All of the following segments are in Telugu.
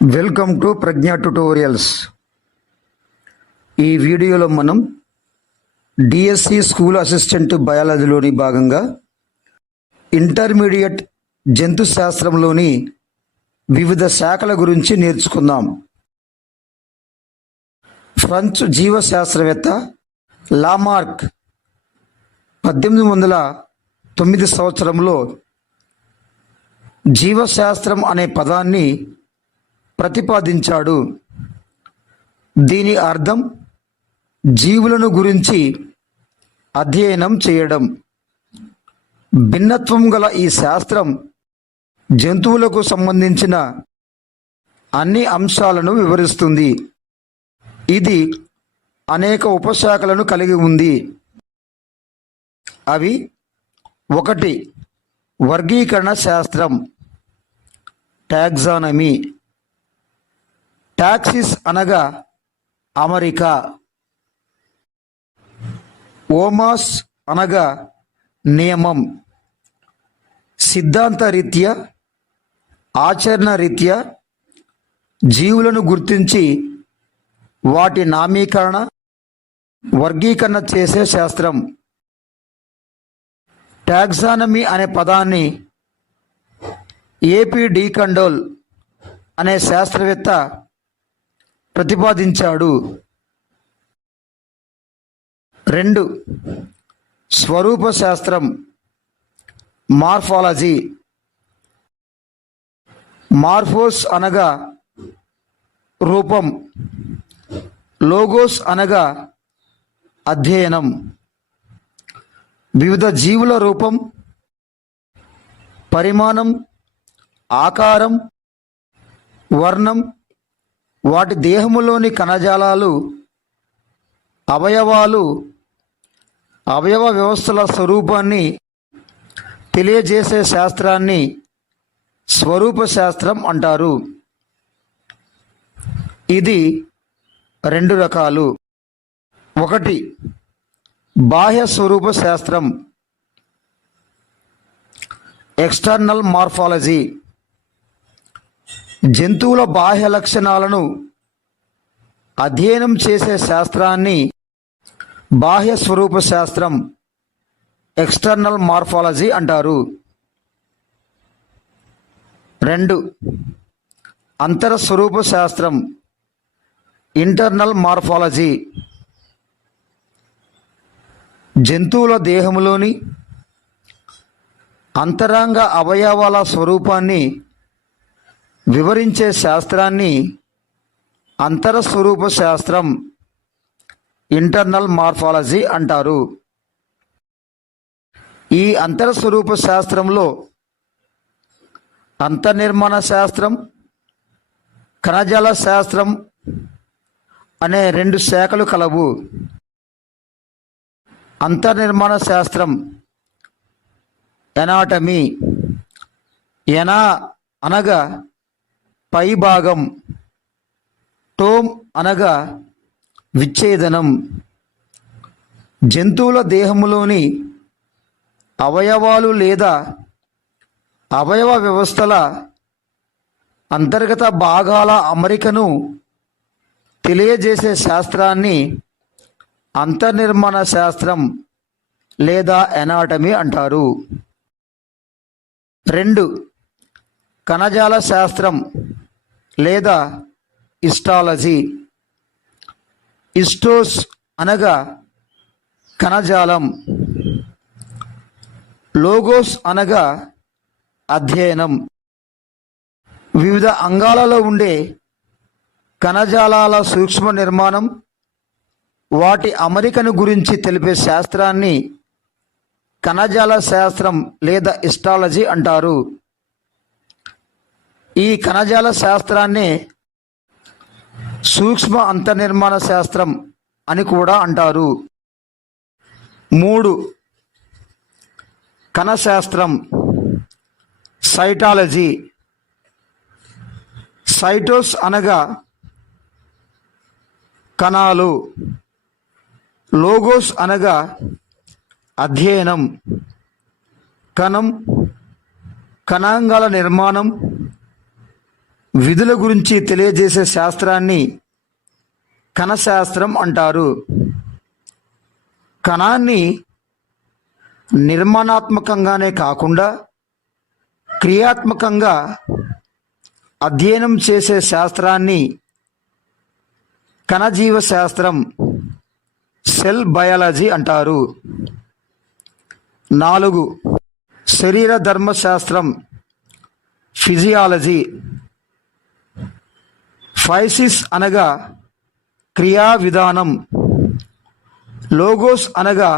Welcome to Pragna tutorials. ఈ వీడియోలో మనం డిఎస్సి స్కూల్ అసిస్టెంట్ బయాలజీలోని భాగంగా ఇంటర్మీడియట్ జంతు శాస్త్రంలోని వివిధ శాఖల గురించి నేర్చుకుందాం. ఫ్రెంచ్ జీవశాస్త్రవేత్త లామార్క్ 1809 సంవత్సరంలో జీవశాస్త్రం అనే పదాన్ని ప్రతిపాదించాడు. దీని అర్థం జీవులను గురించి అధ్యయనం చేయడం. భిన్నత్వం గల ఈ శాస్త్రం జంతువులకు సంబంధించిన అన్ని అంశాలను వివరిస్తుంది. ఇది అనేక ఉపశాఖలను కలిగి ఉంది. అవి: 1. వర్గీకరణ శాస్త్రం, టాక్సానమీ. టాక్సిస్ అనగా అమరిక. ఓమాస్ అనగా నియమం. సిద్ధాంత రీత్యా, ఆచరణ రీత్యా జీవులను గుర్తించి వాటి నామీకరణ, వర్గీకరణ చేసే శాస్త్రం. టాక్సానమీ అనే పదాన్ని ఏపీ డి కండోల్ అనే శాస్త్రవేత్త ప్రతిపాదించాడు. 2. స్వరూప శాస్త్రం, మార్ఫాలజీ. మార్ఫోస్ అనగా రూపం, లోగోస్ అనగా అధ్యయనం. వివిధ జీవుల రూపం, పరిమాణం, ఆకారం, వర్ణం, వాటి దేహములోని కణజాలాలు, అవయవాలు, అవయవ వ్యవస్థల స్వరూపాన్ని తెలియజేసే శాస్త్రాన్ని స్వరూప శాస్త్రం అంటారు. ఇది 2 రకాలు. 1. బాహ్య స్వరూప శాస్త్రం, ఎక్స్టర్నల్ మార్ఫాలజీ. జంతువుల బాహ్య లక్షణాలను అధ్యయనం చేసే శాస్త్రాన్ని బాహ్య స్వరూప శాస్త్రం, ఎక్స్టర్నల్ మార్ఫాలజీ అంటారు. 2. అంతర స్వరూప శాస్త్రం, ఇంటర్నల్ మార్ఫాలజీ. జంతువుల దేహంలోని అంతరంగ అవయవాల స్వరూపాన్ని వివరించే శాస్త్రాన్ని అంతర స్వరూప శాస్త్రం, ఇంటర్నల్ మార్ఫాలజీ అంటారు. ఈ అంతర స్వరూప శాస్త్రంలో అంతర్నిర్మాణ శాస్త్రం, కణజాల శాస్త్రం అనే 2 శాఖలు కలవు. అంతర్నిర్మాణ శాస్త్రం, ఎనాటమీ. ఎనా అనగా పై భాగం, టోమ్ అనగా విచ్ఛేదనం. జంతువుల దేహములోని అవయవాలు లేదా అవయవ వ్యవస్థల అంతర్గత భాగాల అమరికను తెలియజేసే శాస్త్రాన్ని అంతర్నిర్మాణ శాస్త్రం లేదా ఎనాటమీ అంటారు. 2. కణజాల శాస్త్రం లేదా హిస్టాలజీ. హిస్టోస్ అనగా కణజాలం, లోగోస్ అనగా అధ్యయనం. వివిధ అంగాలలో ఉండే కణజాలాల సూక్ష్మ నిర్మాణం, వాటి అమరికను గురించి తెలిపే శాస్త్రాన్ని కణజాల శాస్త్రం లేదా హిస్టాలజీ అంటారు. ఈ కణజాల శాస్త్రాన్ని సూక్ష్మ అంతర్నిర్మాణ శాస్త్రం అని కూడా అంటారు. 3. కణశాస్త్రం, సైటాలజీ. సైటోస్ అనగా కణాలు, లోగోస్ అనగా అధ్యయనం. కణం, కణాంగాల నిర్మాణం, విధుల గురించి తెలియజేసే శాస్త్రాన్ని కణశాస్త్రం అంటారు. కణాన్ని నిర్మాణాత్మకంగానే కాకుండా క్రియాత్మకంగా అధ్యయనం చేసే శాస్త్రాన్ని కణజీవ శాస్త్రం, సెల్ బయాలజీ అంటారు. 4. శరీర ధర్మశాస్త్రం, ఫిజియాలజీ. ఫైసిస్ అనగా క్రియా విధానం, లోగోస్ అనగా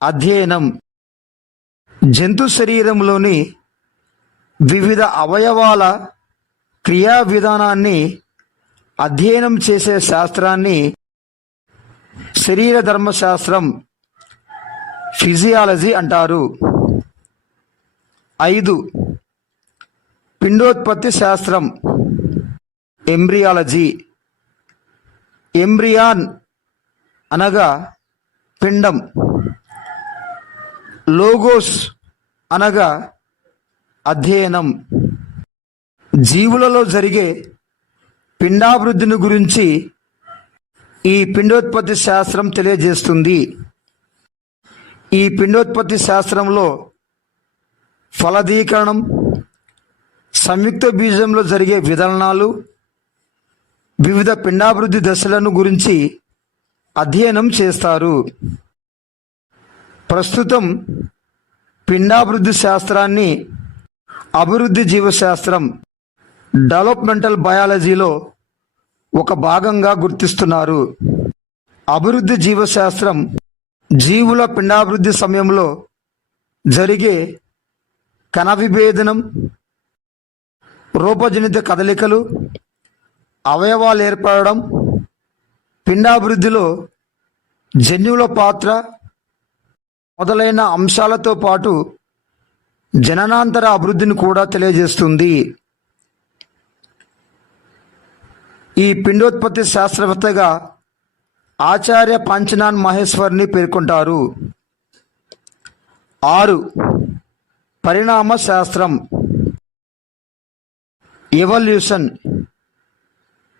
అధ్యయనం. జంతు శరీరంలోని వివిధ అవయవాల క్రియా విధానాన్ని అధ్యయనం చేసే శాస్త్రాన్ని శరీర ధర్మశాస్త్రం, ఫిజియాలజీ అంటారు. 5. పిండోత్పత్తి శాస్త్రం, ఎంబ్రియాలజీ. ఎంబ్రియాన్ అనగా పిండం, లోగోస్ అనగా అధ్యయనం. జీవులలో జరిగే పిండాభివృద్ధిని గురించి ఈ పిండోత్పత్తి శాస్త్రం తెలియజేస్తుంది. ఈ పిండోత్పత్తి శాస్త్రంలో ఫలదీకరణం, సంయుక్త బీజంలో జరిగే విధానాలు, వివిధ పిండాభివృద్ధి దశలను గురించి అధ్యయనం చేస్తారు. ప్రస్తుతం పిండాభివృద్ధి శాస్త్రాన్ని అభివృద్ధి జీవశాస్త్రం, డెవలప్మెంటల్ బయాలజీలో ఒక భాగంగా గుర్తిస్తున్నారు. అభివృద్ధి జీవశాస్త్రం జీవుల పిండాభివృద్ధి సమయంలో జరిగే కణ విభేదనం, రూపజనిత కదలికలు, అవయవాలు ఏర్పడడం, పిండాభివృద్ధిలో జన్యువుల పాత్ర మొదలైన అంశాలతో పాటు జననాంతర అభివృద్ధిని కూడా తెలియజేస్తుంది. ఈ పిండోత్పత్తి శాస్త్రవేత్తగా ఆచార్య పంచనాన్ మహేశ్వర్ని పేర్కొంటారు. 6. పరిణామ శాస్త్రం, ఎవల్యూషన్.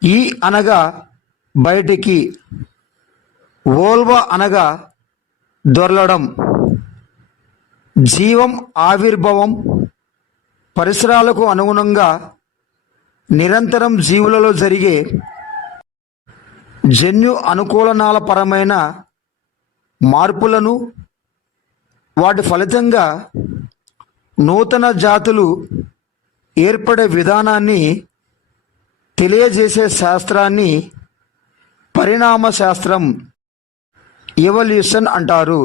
ఈ అనగా బయటికి, వోల్వా అనగా దొర్లడం. జీవం ఆవిర్భావం పరిసరాలకు అనుగుణంగా నిరంతరం జీవులలో జరిగే జన్యు అనుకూలనాల పరమైన మార్పులను, వాటి ఫలితంగా నూతన జాతులు ఏర్పడే విధానాన్ని తెలియజేసే శాస్త్రాన్ని పరిణామ శాస్త్రం, ఎవల్యూషన్ అంటారు.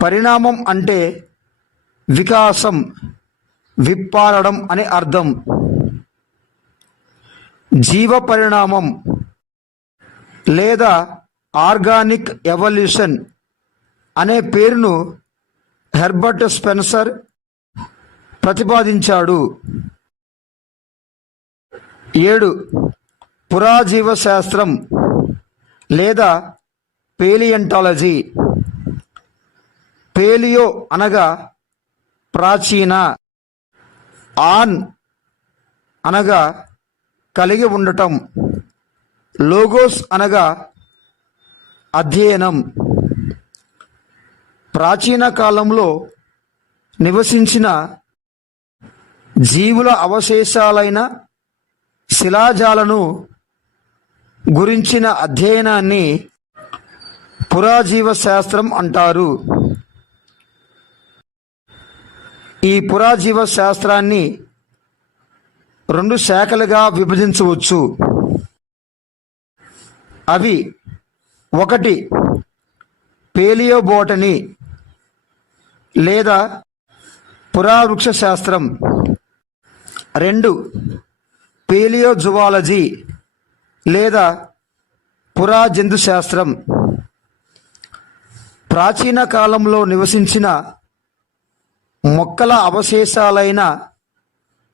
పరిణామం అంటే వికాసం, విప్పారడం అని అర్థం. జీవ పరిణామం లేదా ఆర్గానిక్ ఎవల్యూషన్ అనే పేరును హెర్బర్ట్ స్పెన్సర్ ప్రతిపాదించాడు. 7. పురాజీవ శాస్త్రం లేదా పేలియంటాలజీ. పేలియో అనగా ప్రాచీన, ఆన్ అనగా కలిగి ఉండటం, లోగోస్ అనగా అధ్యయనం. ప్రాచీన కాలంలో నివసించిన జీవుల అవశేషాలైన శిలాజాలను గురించిన అధ్యయనాన్ని పురాజీవ శాస్త్రం అంటారు. ఈ పురాజీవ శాస్త్రాన్ని 2 శాఖలుగా విభజించవచ్చు. అవి 1. పేలియోబోటనీ లేదా పురావృక్ష శాస్త్రం. 2. పేలియోజువాలజీ లేదా పురాజంతు శాస్త్రం. ప్రాచీన కాలంలో నివసించిన మొక్కల అవశేషాలైన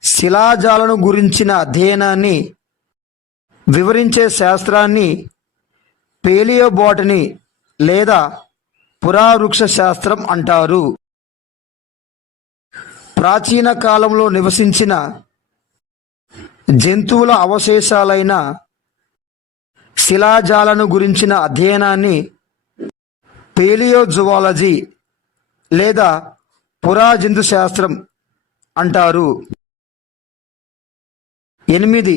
శిలాజాలను గురించిన అధ్యయనాన్ని వివరించే శాస్త్రాన్ని పేలియోబోటనీ లేదా పురావృక్ష శాస్త్రం అంటారు. ప్రాచీన కాలంలో నివసించిన జంతువుల అవశేషాలైన శిలాజాలను గురించిన అధ్యయనాన్ని పేలియోజువాలజీ లేదా పురాజంతు శాస్త్రం అంటారు. 8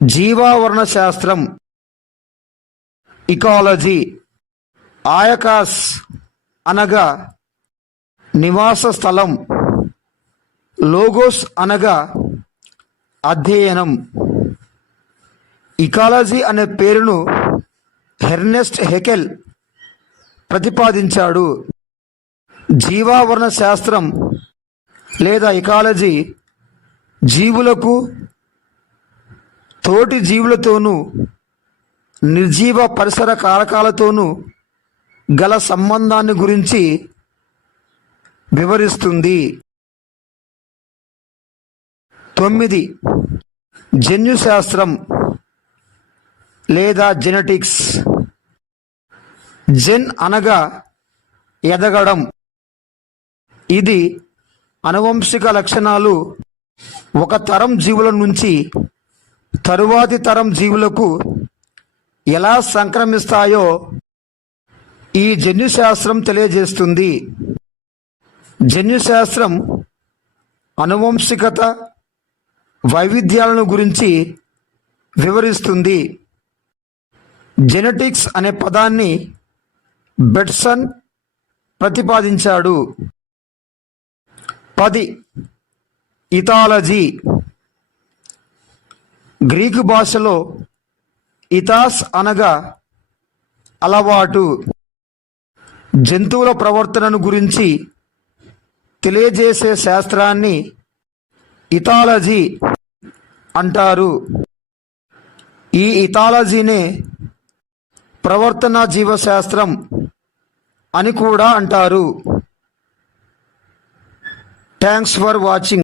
జీవావరణ శాస్త్రం ఇకాలజీ. ఆయకాస్ అనగా నివాస స్థలం, లోగోస్ అనగా అధ్యయనం. ఇకాలజీ అనే పేరును హెర్నెస్ట్ హెకెల్ ప్రతిపాదించాడు. జీవావరణ శాస్త్రం లేదా ఇకాలజీ జీవులకు తోటి జీవులతోనూ నిర్జీవ పరిసర కారకాలతోనూ గల సంబంధాన్ని గురించి వివరిస్తుంది. 9 జన్యుశాస్త్రం లేదా జెనెటిక్స్. జెన్ అనగా ఎదగడం. ఇది అనువంశిక లక్షణాలు ఒక తరం జీవుల నుంచి తరువాతి తరం జీవులకు ఎలా సంక్రమిస్తాయో ఈ జన్యుశాస్త్రం తెలియజేస్తుంది. జన్యుశాస్త్రం అనువంశికత, వైవిధ్యాలను గురించి వివరిస్తుంది. జెనెటిక్స్ అనే పదాన్ని బెట్సన్ ప్రతిపాదించాడు. 10 ఇథాలజీ. గ్రీకు భాషలో ఇథాస్ అనగా అలవాటు. జంతువుల ప్రవర్తనను గురించి తెలియజేసే శాస్త్రాన్ని ఇథాలజీ అంటారు. ఈ ఇథాలజీనే ప్రవర్తనా జీవశాస్త్రం అని కూడా అంటారు. Thanks for watching.